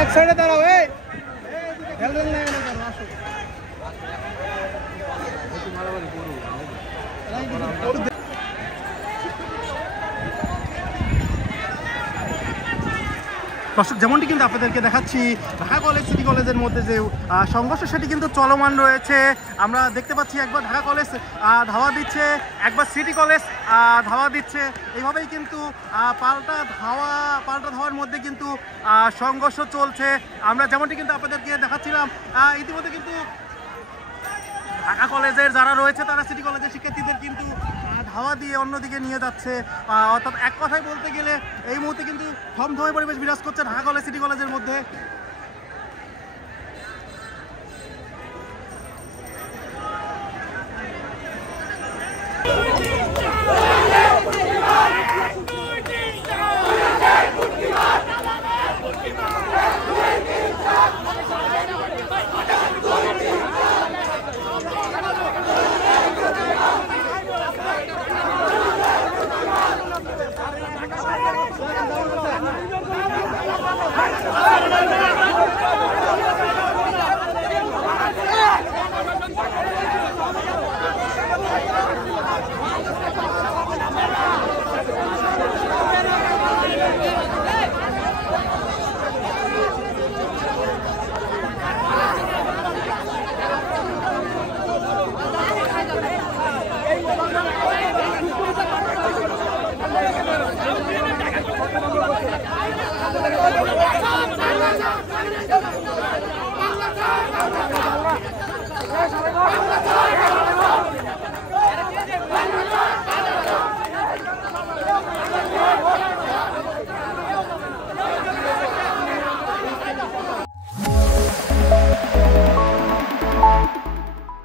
এক সাইডে দাঁড়াও এই হেলমেট নাই না কেন আসো দর্শক যেমনটি কিন্তু আপনাদেরকে দেখাচ্ছি ঢাকা কলেজ সিটি কলেজের মধ্যে যে সংঘর্ষ সেটি কিন্তু চলমান রয়েছে। আমরা দেখতে পাচ্ছি একবার ঢাকা কলেজ ধাওয়া দিচ্ছে, একবার সিটি কলেজ ধাওয়া দিচ্ছে, এইভাবেই কিন্তু পাল্টা ধাওয়ার মধ্যে কিন্তু সংঘর্ষ চলছে। আমরা যেমনটি কিন্তু আপনাদেরকে দেখাচ্ছিলাম ইতিমধ্যে কিন্তু ঢাকা কলেজের যারা রয়েছে তারা সিটি কলেজের শিক্ষার্থীদের কিন্তু ধাওয়া দিয়ে অন্যদিকে নিয়ে যাচ্ছে। অর্থাৎ এক কথায় বলতে গেলে এই মুহূর্তে কিন্তু থমথমে পরিবেশ বিরাজ করছে ঢাকা কলেজ সিটি কলেজের মধ্যে।